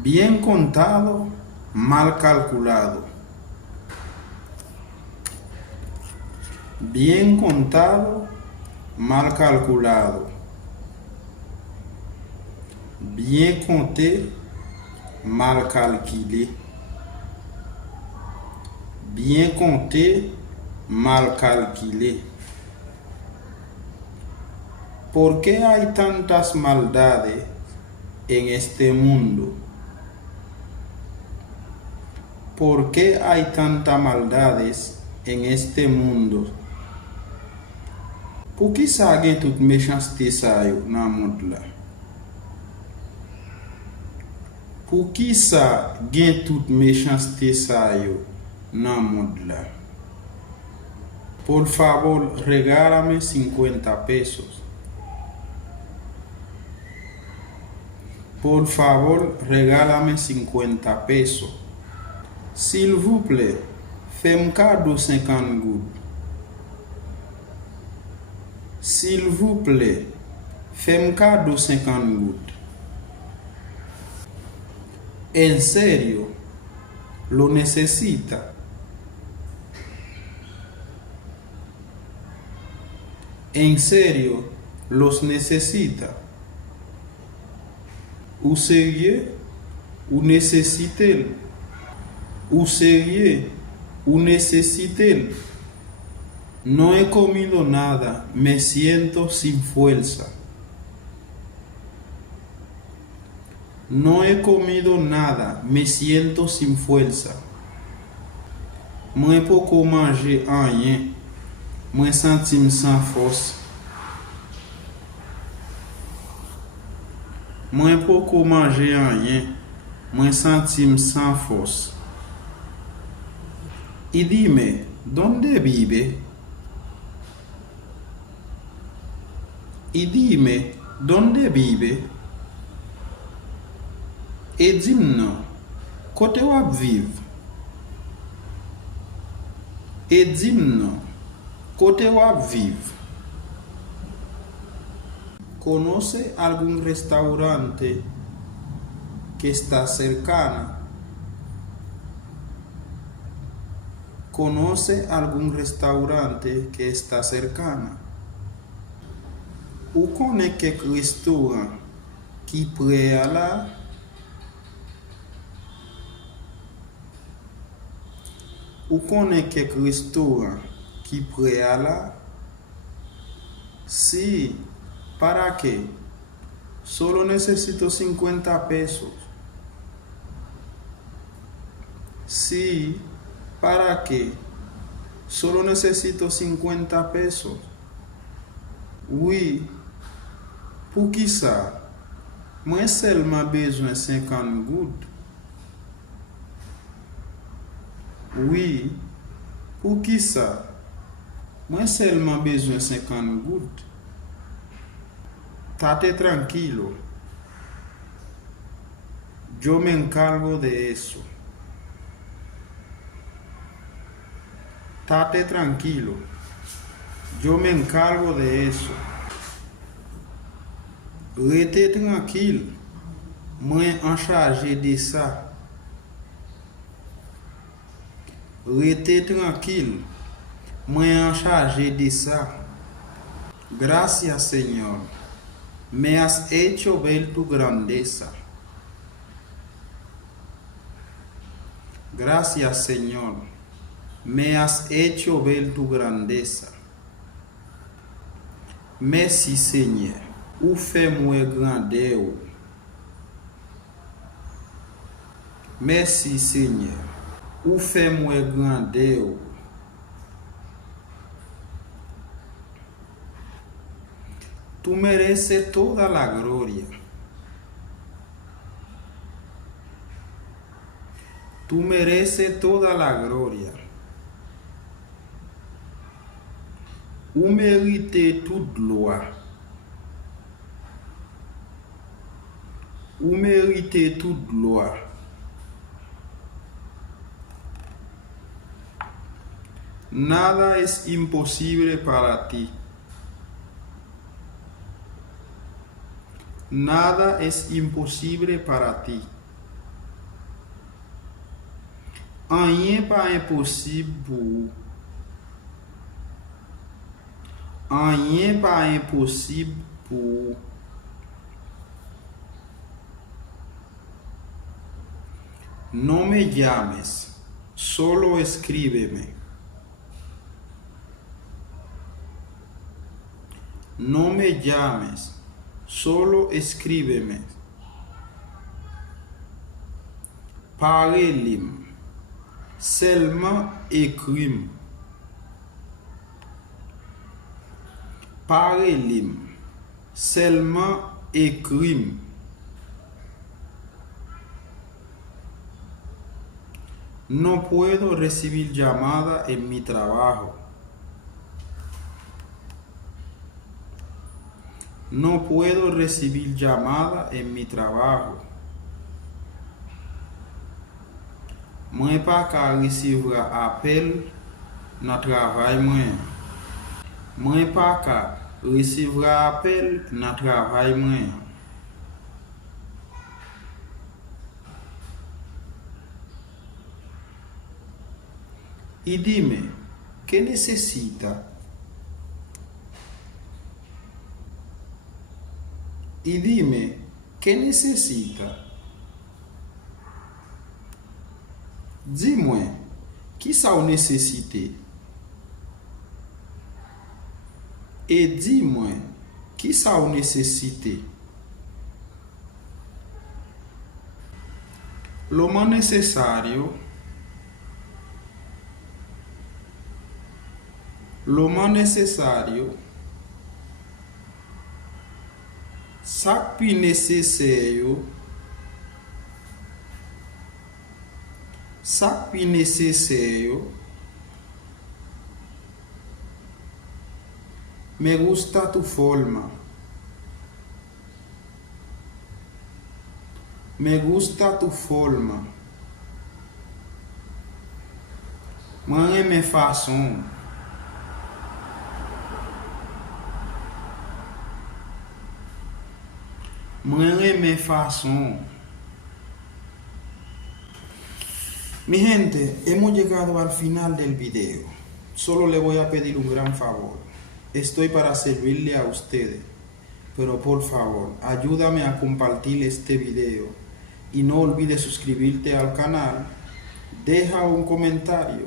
Bien contado, mal calculado. Bien contado, mal calculado. Bien compté, mal calculé. Bien compté, mal calculé. ¿Por qué hay tantas maldades en este mundo? ¿Por qué hay tantas maldades en este mundo? Por que ça gen toute méchanceté sa yo nan monde la? Pour qui ça gen toute méchanceté sa yo nan monde la? Por favor, regálame 50 pesos. Por favor, regálame 50 pesos. S'il vous plaît, fais-moi cadeau 50 gouttes. S'il vous plaît, fais-moi cadeau 50 gouttes. ¿En serio? ¿Lo necesita? ¿En serio? ¿Los necesita? ¿Ou sérieux? ¿Ou necesite? ¿Ou sérieux? ¿Ou necesite? No he comido nada, me siento sin fuerza. No he comido nada, me siento sin fuerza. Mwen poko manje anyen, mwen sentim sans force. Mwen poko manje anyen, mwen sentim sans force. Y dime, ¿dónde vive? Y dime, ¿dónde vive? Et dis-moi, kote wap vive? Et dis-moi, kote wap vive? ¿Conoce algún restaurante que está cercana? ¿Conoce algún restaurante que está cercana? Ou connaît quelques restaurants qui prêt à la? Ou connaît quelques restaurants qui prêt à la? Sí, ¿para qué? Solo necesito 50 pesos. Sí, ¿para qué? Solo necesito 50 pesos. Oui, pour qui ça? Moi seulement besoin 50 gouttes. Oui, pour qui ça? Moi seulement besoin 50 gouttes. Tate tranquilo. Yo me encargo de eso. Tate tranquilo. Yo me encargo de eso. Rete tranquille. Moi en charge de ça. Rete tranquille. Moi en charge de ça. Gracias, Señor. Me has hecho ver tu grandeza. Gracias, Señor. Me has hecho ver tu grandeza. Merci, Seigneur. Ou fais-moi grandeur. Merci, Seigneur. Ou fais-moi grandeur. Tú mereces toda la gloria. Tú mereces toda la gloria. Ou mérites toute gloire. Ou mérites toute gloire. Nada es imposible para ti. Nada es imposible para ti. Rien pas impossible pour. Rien pas impossible pour. No me llames, solo escríbeme. No me llames, solo escríbeme. Parle-moi, seulement écris-moi. Parle-moi, seulement écris-moi. No puedo recibir llamadas en mi trabajo. No puedo recibir llamadas en mi trabajo. Moi pas qu'à recevoir appel dans travail moi. Moi pas qu'à recevoir appel dans travail moi. Y dime, ¿qué necesita? Y dime, ¿qué necesita? Dis-moi, qui ça vous nécessite? Et dis-moi, qui ça vous nécessite? Lo más necesario. Lo más necesario. Sac pi nécessaire. Sac pi nécessaire. Me gusta tu forma. Me gusta tu forma. Moi aime façon. Moi aime façon. Mi gente, hemos llegado al final del video. Solo le voy a pedir un gran favor. Estoy para servirle a ustedes, pero por favor, ayúdame a compartir este video y no olvides suscribirte al canal. Deja un comentario.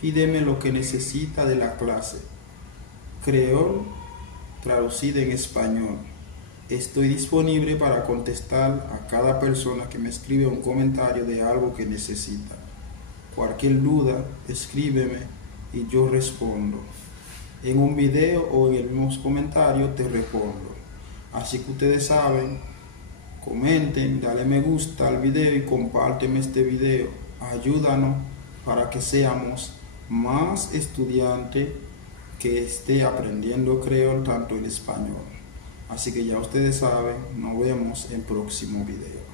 Pídeme lo que necesita de la clase. Creol traducida en español. Estoy disponible para contestar a cada persona que me escribe un comentario de algo que necesita. Cualquier duda, escríbeme y yo respondo. En un video o en el mismo comentario te respondo. Así que ustedes saben, comenten, dale me gusta al video y compárteme este video. Ayúdanos para que seamos más estudiantes que esté aprendiendo creol tanto en español. Así que ya ustedes saben, nos vemos en próximo video.